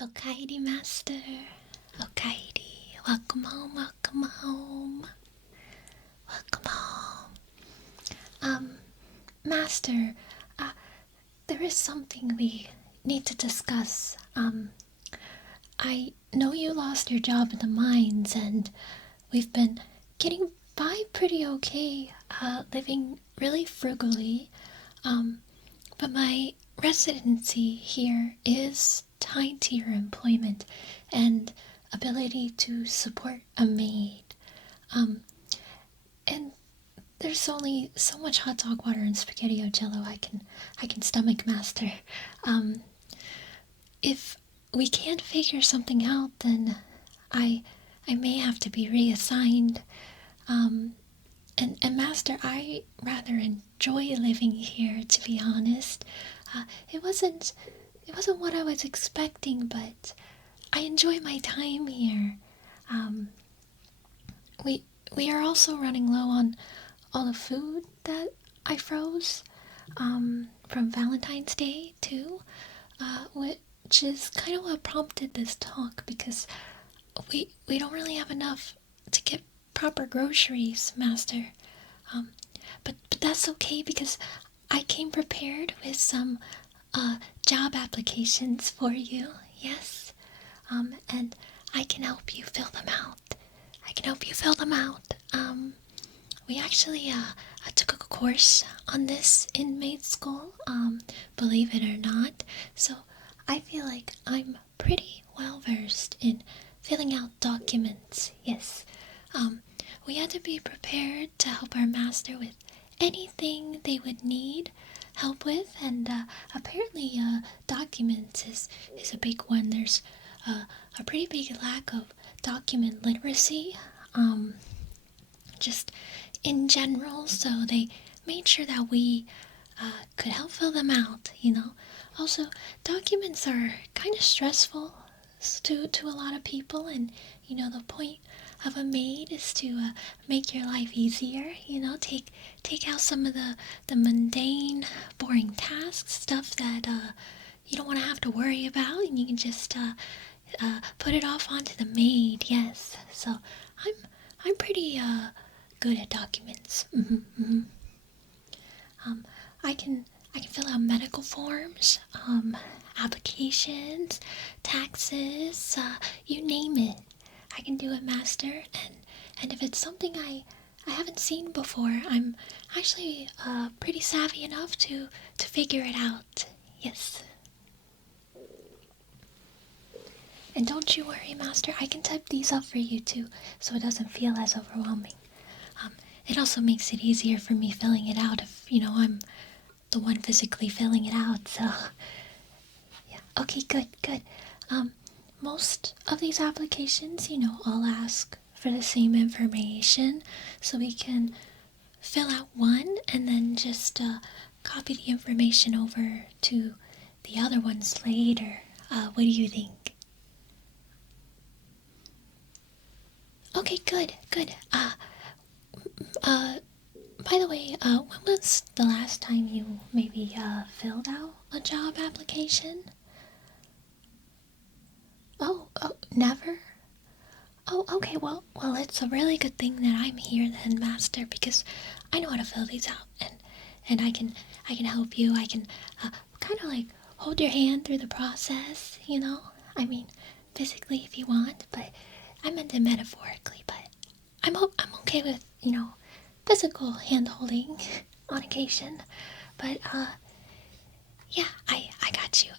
Okaidi Master, Okaidi, welcome home, welcome home, welcome home. Master, uh, there is something we need to discuss. I know you lost your job in the mines, and we've been getting by pretty okay, living really frugally. But my residency here is tied to your employment and ability to support a maid. And there's only so much hot dog water and spaghetti jello I can stomach, Master. If we can't figure something out, then I may have to be reassigned. And Master, I rather enjoy living here, to be honest. It wasn't what I was expecting, but I enjoy my time here. We are also running low on all the food that I froze from Valentine's Day too, which is kind of what prompted this talk, because we don't really have enough to get proper groceries, Master. But that's okay, because I came prepared with some job applications for you. Yes, and I can help you fill them out. We actually took a course on this in Maid school, believe it or not. So I feel like I'm pretty well versed in filling out documents. Yes, we had to be prepared to help our master with anything they would need help with, and apparently documents is a big one. There's a pretty big lack of document literacy, just in general, so they made sure that we could help fill them out, Also, documents are kind of stressful to a lot of people, and the point of a maid is to make your life easier, take out some of the mundane, boring tasks, stuff that you don't want to have to worry about, and you can just put it off onto the maid. Yes, so I'm pretty good at documents. I can fill out medical forms, applications, taxes, you name it. I can do it, Master. And if it's something I haven't seen before, I'm actually pretty savvy enough to figure it out. Yes. And don't you worry, Master. I can type these up for you too, so it doesn't feel as overwhelming. It also makes it easier for me filling it out if I'm the one physically filling it out. So yeah. Okay. Good. Most of these applications, I'll ask for the same information, so we can fill out one and then just copy the information over to the other ones later. What do you think? Okay, good. By the way, when was the last time you maybe filled out a job application? Oh, never? Oh, okay, well, it's a really good thing that I'm here then, Master, because I know how to fill these out, and I can help you. I can kind of like hold your hand through the process, I mean, physically if you want, but I meant it metaphorically. But I'm okay with, physical hand holding on occasion. But yeah, I got you,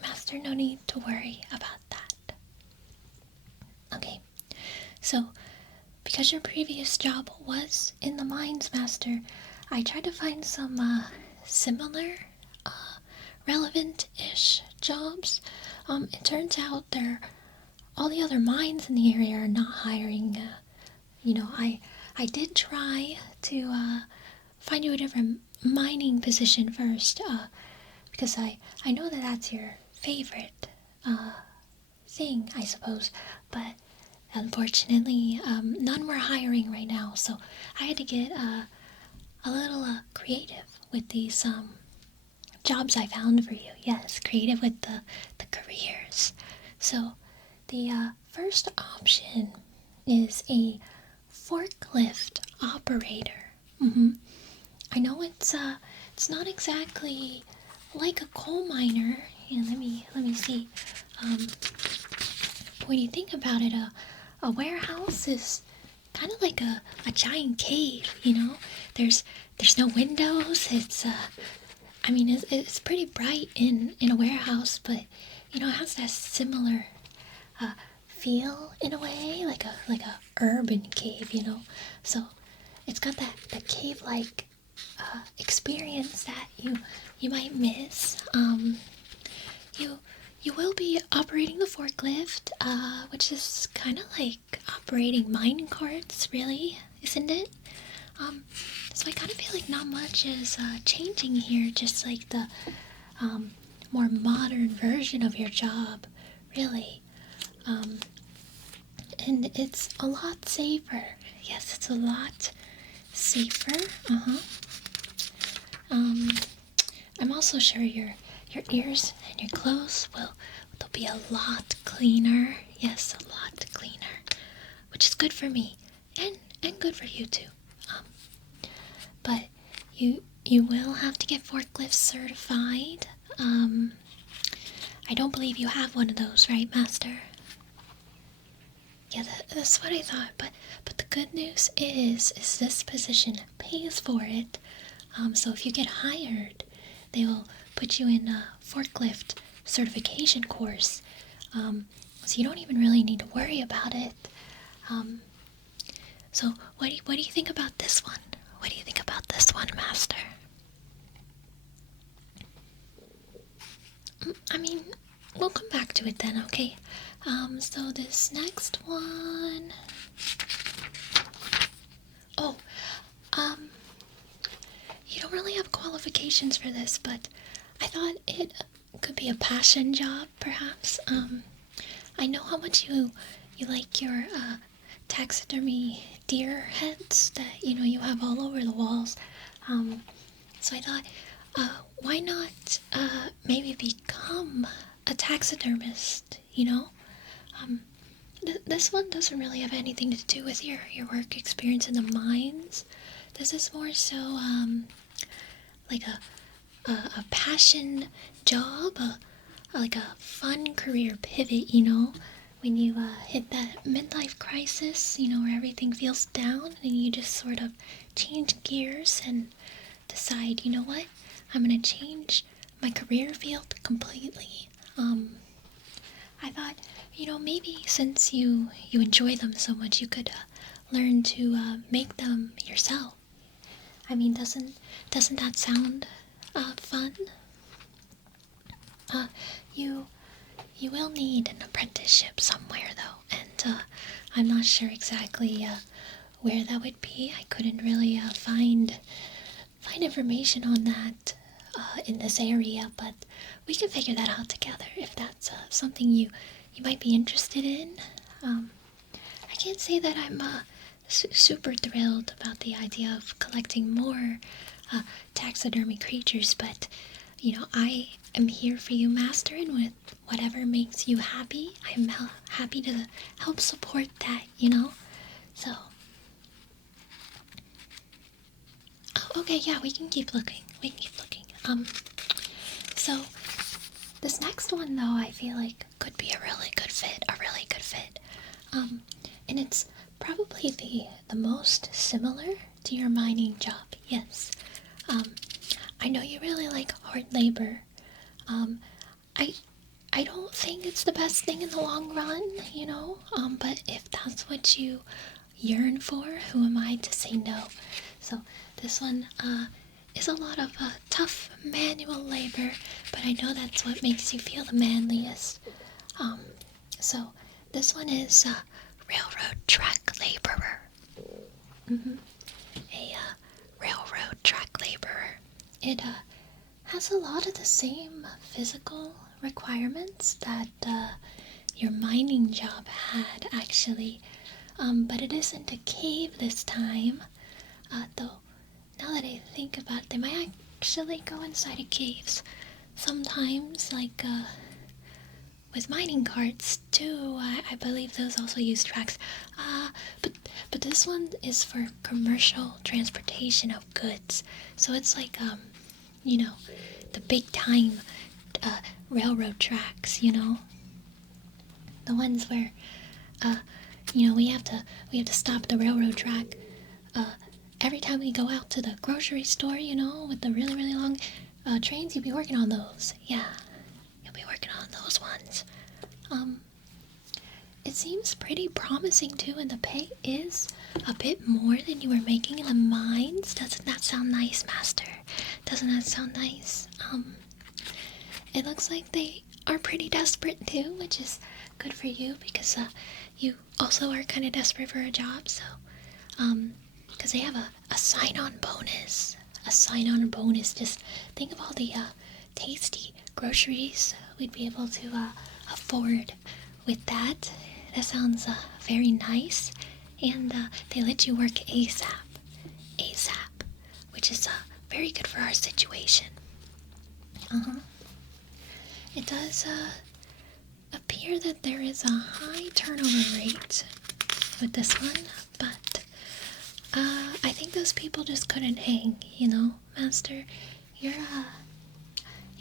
Master. No need to worry about that. Okay, so because your previous job was in the mines, Master, I tried to find some similar, relevant-ish jobs. It turns out all the other mines in the area are not hiring. I did try to find you a different mining position first, because I know that that's your favorite thing, I suppose, but unfortunately, none were hiring right now, so I had to get a little creative with these jobs I found for you. Yes, creative with the careers. So the first option is a forklift operator. I know it's not exactly like a coal miner. Yeah, let me see. When you think about it, a warehouse is kind of like a giant cave. There's no windows. It's pretty bright in a warehouse, but it has that similar feel in a way, like a urban cave. So it's got that cave like experience that you might miss. You will be operating the forklift, which is kind of like operating mine carts, really, isn't it? So I kind of feel like not much is changing here, just like the more modern version of your job, really. And it's a lot safer. Yes, it's a lot safer. I'm also sure your ears and your clothes they'll be a lot cleaner. Yes, a lot cleaner, which is good for me and good for you too. But you will have to get forklift certified. I don't believe you have one of those, right, Master? Yeah, that's what I thought. But the good news is this position pays for it. So if you get hired, they will put you in a forklift certification course. So you don't even really need to worry about it. So what do you think about this one? What do you think about this one, Master? We'll come back to it then, okay? So this next one. Oh, you don't really have qualifications for this, but I thought it could be a passion job, perhaps. I know how much you like your taxidermy deer heads that you have all over the walls. So I thought, why not maybe become a taxidermist? This one doesn't really have anything to do with your work experience in the mines. This is more so like a passion job, like a fun career pivot, when you hit that midlife crisis, where everything feels down and you just sort of change gears and decide, you know what, I'm going to change my career field completely. I thought, maybe since you enjoy them so much, you could learn to make them yourself. Doesn't that sound fun? You will need an apprenticeship somewhere though, and I'm not sure exactly where that would be. I couldn't really find information on that in this area, but we can figure that out together if that's something you might be interested in. I can't say that I'm super thrilled about the idea of collecting more taxidermy creatures, but I am here for you, Master, and with whatever makes you happy, I'm happy to help support that, So, okay, yeah, we can keep looking. So this next one, though, I feel like could be a really good fit. And it's probably the most similar to your mining job. Yes. I know you really like hard labor. I don't think it's the best thing in the long run, but if that's what you yearn for, who am I to say no? So this one is a lot of tough manual labor, but I know that's what makes you feel the manliest. So this one is railroad track laborer. A railroad track laborer. It has a lot of the same physical requirements that your mining job had, actually. But it isn't a cave this time. Though, now that I think about it, they might actually go inside of caves sometimes, like with mining carts too. I believe those also use tracks. But this one is for commercial transportation of goods. So it's like the big time railroad tracks. The ones where we have to stop the railroad track every time we go out to the grocery store. With the really really long trains. You'll be working on those. Yeah, you'll be working on those ones. It seems pretty promising too, and the pay is a bit more than you were making in the mines. Doesn't that sound nice, Master? Doesn't that sound nice? It looks like they are pretty desperate too, which is good for you because you also are kind of desperate for a job. So, because they have a sign-on bonus. A sign-on bonus. Just think of all the tasty groceries we'd be able to afford with that. That sounds very nice. And they let you work ASAP. ASAP. Which is very good for our situation. It does appear that there is a high turnover rate with this one, but I think those people just couldn't hang, Master. You're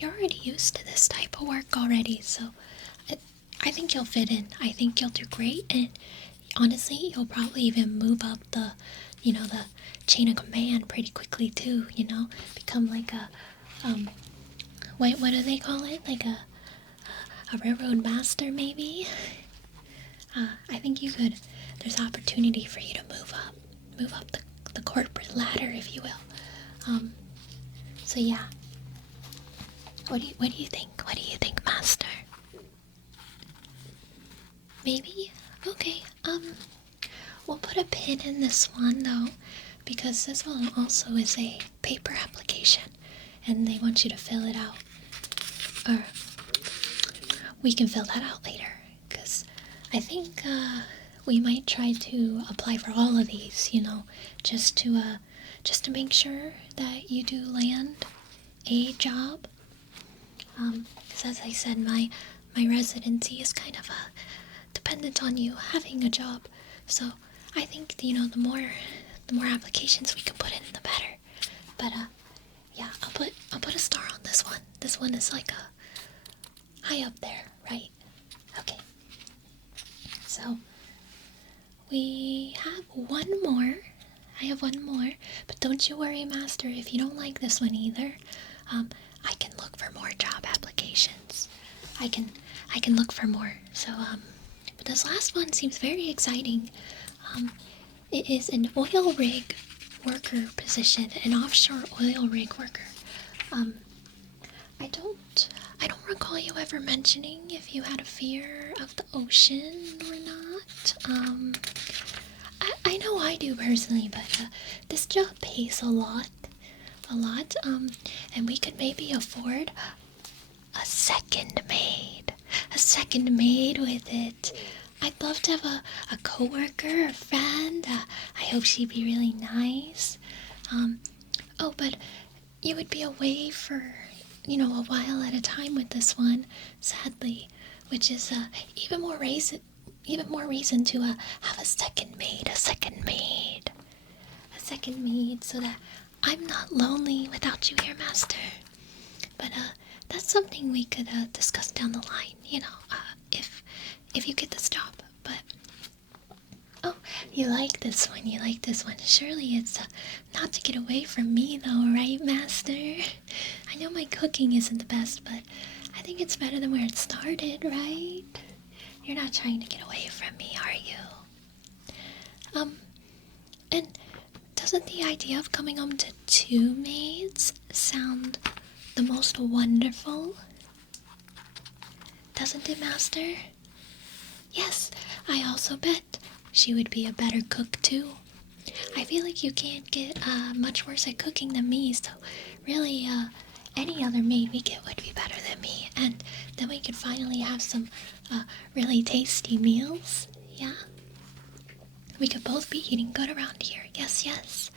already used to this type of work already, so I think you'll fit in. I think you'll do great, and honestly, you'll probably even move up the chain of command pretty quickly too, become like a, what do they call it? Like a railroad master, maybe? I think you could, there's opportunity for you to move up the corporate ladder, if you will. So yeah. What do you think? What do you think, Master? Maybe? Okay, we'll put a pin in this one, though, because this one also is a paper application, and they want you to fill it out. Or, we can fill that out later, because I think, we might try to apply for all of these, just to make sure that you do land a job. Because as I said, my residency is kind of dependent on you having a job. So I think the more applications we can put in, the better. But yeah, I'll put a star on this one. This one is like high up there, right? Okay. So we have one more. I have one more, but don't you worry, Master, if you don't like this one either. I can look for more job applications. I can look for more. So but this last one seems very exciting. It is an oil rig worker position, an offshore oil rig worker. I don't recall you ever mentioning if you had a fear of the ocean or not. I know I do personally, but this job pays a lot, and we could maybe afford a second maid with it. I'd love to have a coworker, a friend. I hope she'd be really nice. But you would be away for, a while at a time with this one, sadly, which is even more reason to have a second maid, so that I'm not lonely without you here, Master. But that's something we could discuss down the line, if you get this job. But oh, you like this one. Surely it's not to get away from me, though, right, Master? I know my cooking isn't the best, but I think it's better than where it started, right? You're not trying to get away from me, are you? And doesn't the idea of coming home to 2 maids sound the most wonderful? Doesn't it, Master? Yes, I also bet she would be a better cook, too. I feel like you can't get much worse at cooking than me, so really, any other maid we get would be better than me, and then we could finally have some really tasty meals, yeah? We could both be eating good around here, yes.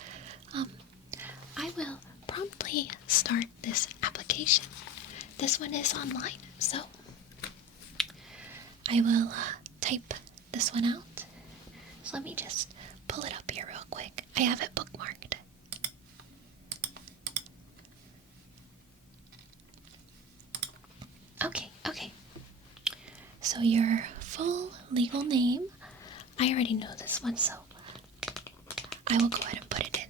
I will promptly start this application. This one is online, so I will type this one out. So let me just pull it up here real quick. I have it bookmarked. Okay. So your full legal name, I already know this one, so I will go ahead and put it in.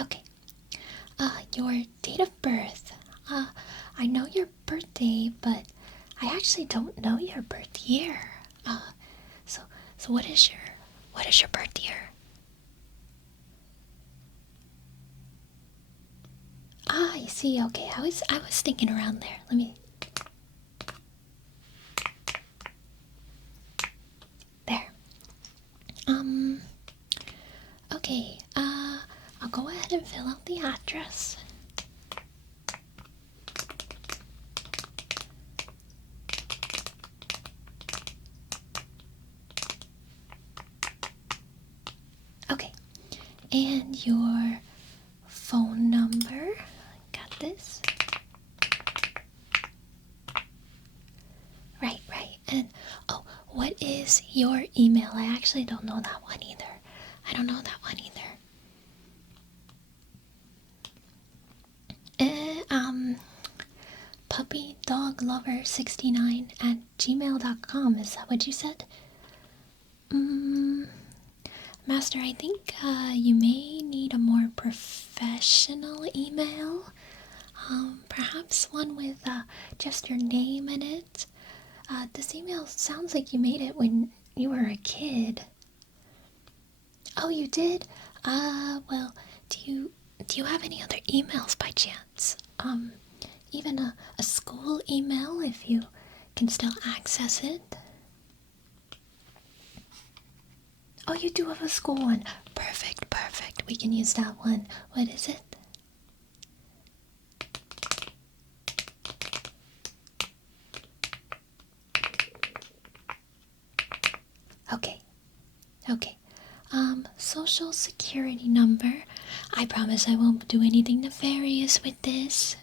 Okay. Your date of birth. I know your birthday, but I actually don't know your birth year. So what is your birth year? I see. Okay, I was thinking around there. Let me. There. Okay. I'll go ahead and fill out the address. Okay. And your phone number. Got this. Right. And what is your email? I actually don't know that one either. puppydoglover69@gmail.com. Is that what you said? Master, I think you may need a more professional email. Perhaps one with just your name in it. This email sounds like you made it when you were a kid. Oh, you did? Well, do you have any other emails by chance? Even a school email if you can still access it? Oh, you do have a school one. Perfect. We can use that one. What is it? Okay. Social security number. I promise I won't do anything nefarious with this.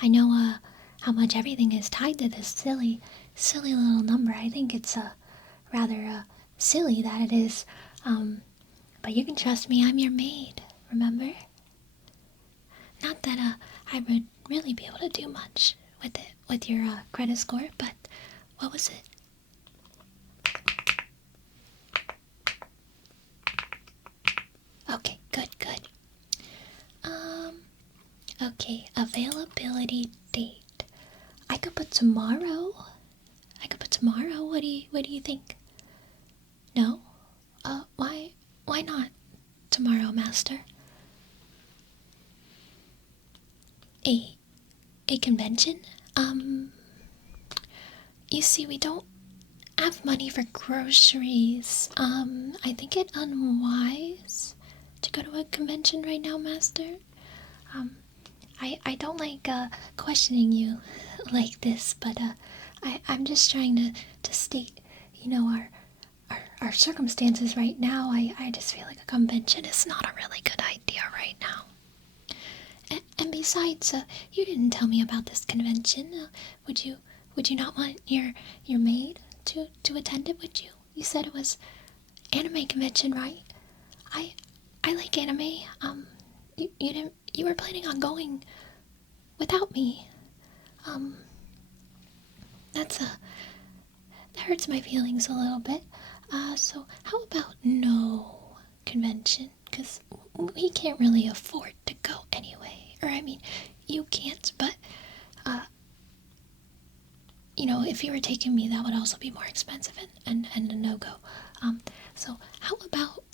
I know, how much everything is tied to this silly little number. I think it's, rather, silly that it is. But you can trust me, I'm your maid, remember? Not that, I would really be able to do much with your, credit score, but what was it? Okay, good. Okay, availability date. I could put tomorrow. What do you think? No? Why not tomorrow, Master? A convention? You see, we don't have money for groceries. I think it unwise to go to a convention right now, Master. I don't like, questioning you like this, but, I'm just trying to state, our circumstances right now. I just feel like a convention is not a really good idea right now. And besides, you didn't tell me about this convention. Would you not want your maid to attend it? Would you? You said it was anime convention, right? I like anime. You were planning on going without me. That hurts my feelings a little bit. So how about no convention? Because we can't really afford to go anyway. Or, I mean, you can't, but, if you were taking me, that would also be more expensive and a no-go. So how about,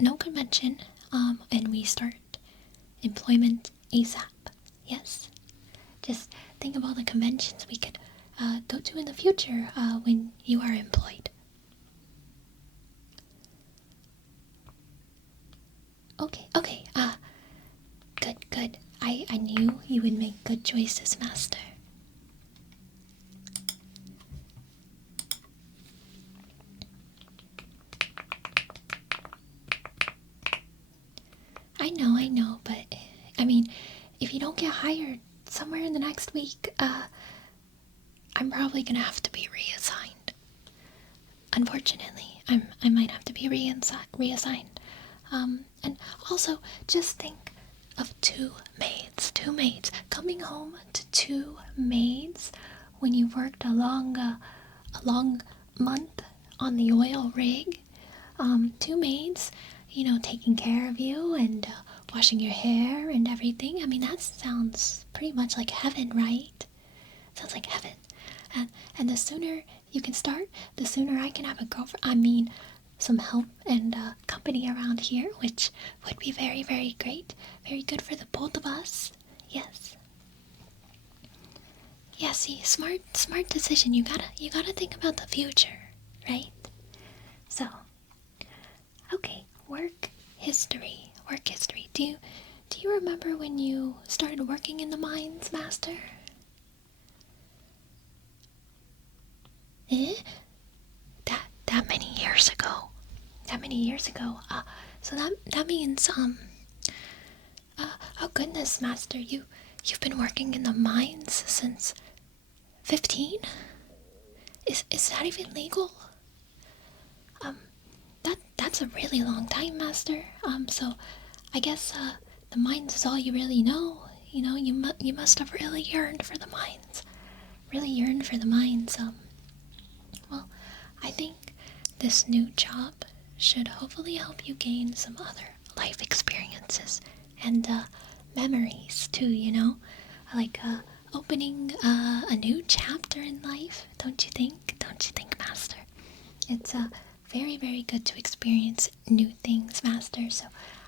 no convention, and we start employment ASAP? Yes? Just think of all the conventions we could, go to in the future, when you are employed. Okay, good. I knew you would make good choices, Master. I know, but, I mean, if you don't get hired somewhere in the next week, I'm probably gonna have to be reassigned. Unfortunately, I might have to be reassigned. And also, just think of two maids coming home to two maids when you've worked a long month on the oil rig. Two maids, taking care of you and washing your hair and everything. I mean, that sounds pretty much like heaven, right? Sounds like heaven. And the sooner you can start, the sooner I can have a girlfriend. I mean, some help and company around here, which would be very, very great. Very good for the both of us. Yes. Yeah, see, smart decision. You gotta think about the future, right? So, okay, work history. Do you remember when you started working in the mines, Master? Eh? That many years ago. That many years ago. So that means oh goodness, Master, you've been working in the mines since 15? Is that even legal? That's a really long time, Master. So I guess the mines is all you really know. You must have really yearned for the mines. Really yearned for the mines. Well, I think this new job should hopefully help you gain some other life experiences and memories too, like opening a new chapter in life, don't you think? Don't you think, Master? It's very, very good to experience new things, Master, so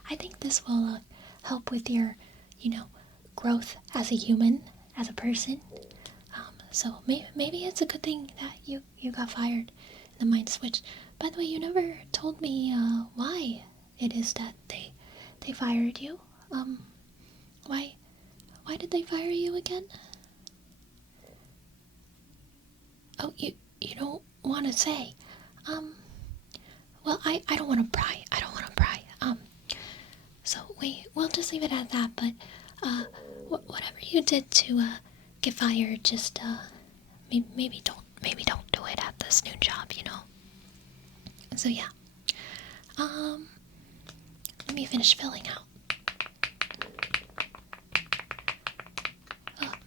I think this will help with your, growth as a human, as a person. So maybe it's a good thing that you got fired in the mind switch. By the way, you never told me why it is that they fired you. Why did they fire you again? Oh, you don't want to say. Well, I don't want to pry. I don't want to pry. So we'll just leave it at that. But whatever you did to get fired, just maybe don't do it at this new job. So yeah. Let me finish filling out.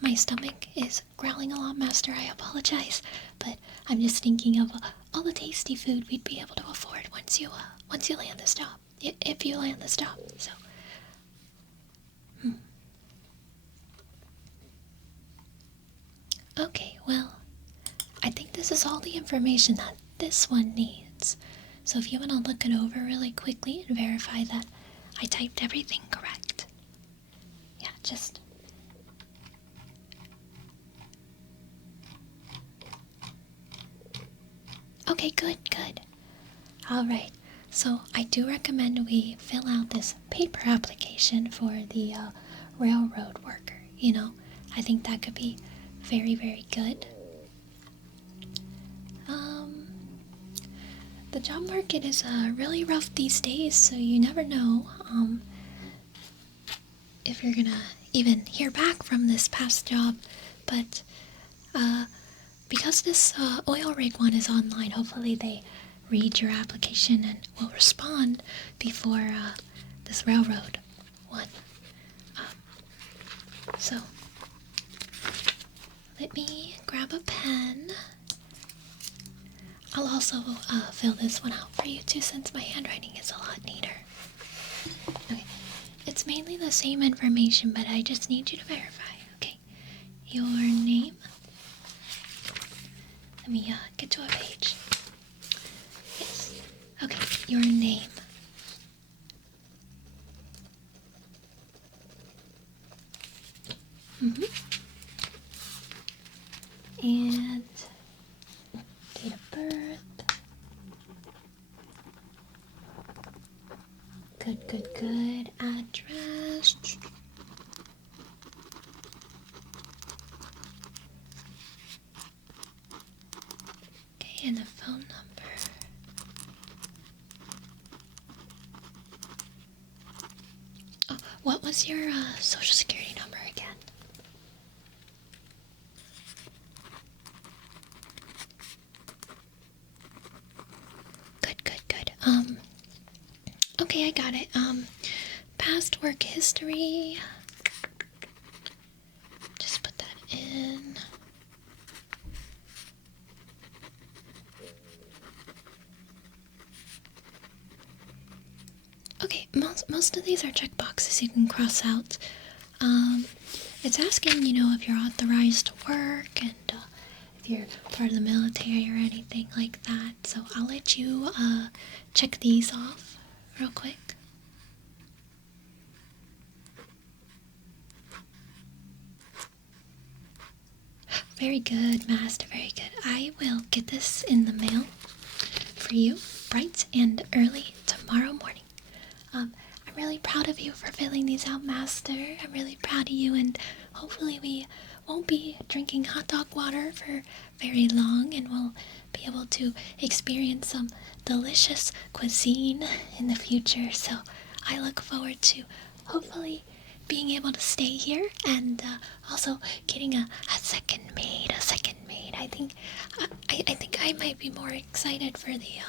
My stomach is growling a lot, Master. I apologize, but I'm just thinking of all the tasty food we'd be able to afford once you land this job. If you land this job, so. Okay, well, I think this is all the information that this one needs. So if you want to look it over really quickly and verify that I typed everything correct. Yeah, just... Okay, good. Alright, so I do recommend we fill out this paper application for the railroad worker, I think that could be very, very good. The job market is really rough these days, so you never know if you're gonna even hear back from this past job, but because this oil rig one is online, hopefully they read your application and will respond before this railroad one. So, let me grab a pen. I'll also fill this one out for you too, since my handwriting is a lot neater. Okay, it's mainly the same information, but I just need you to verify. Okay, your name. Let me get to a page. Yes. Okay, your name. And date of birth. Good. Address. Okay, and a phone number. Oh, what was your social security number again? Okay, I got it. Past work history. Just put that in. Okay, most of these are checkboxes you can cross out. It's asking, if you're authorized to work and if you're part of the military or anything like that. So I'll let you check these off real quick. Very good, Master, very good. I will get this in the mail for you bright and early tomorrow morning. I'm really proud of you for filling these out, Master. I'm really proud of you, and hopefully we won't be drinking hot dog water for very long, and we'll be able to experience some delicious cuisine in the future. So I look forward to hopefully being able to stay here and also getting a second maid. I think I might be more excited for the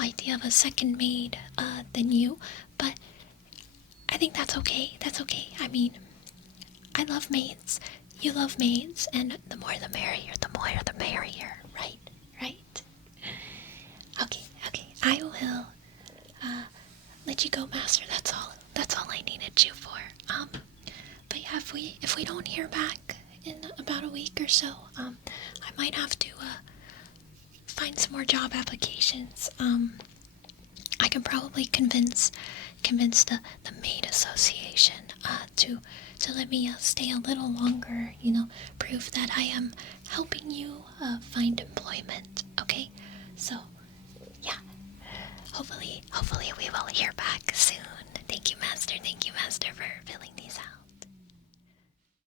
idea of a second maid than you, but I think that's okay. That's okay. I mean, I love maids. You love maids, and the more the merrier. The more the merrier. Right? Right? Okay. I will let you go, Master. That's all. That's all I needed you for. But yeah, if we don't hear back in about a week or so, I might have to find some more job applications. I can probably convince the Maid Association to let me stay a little longer, prove that I am helping you find employment, okay? So, yeah, hopefully we will hear back soon. Thank you, Master, for filling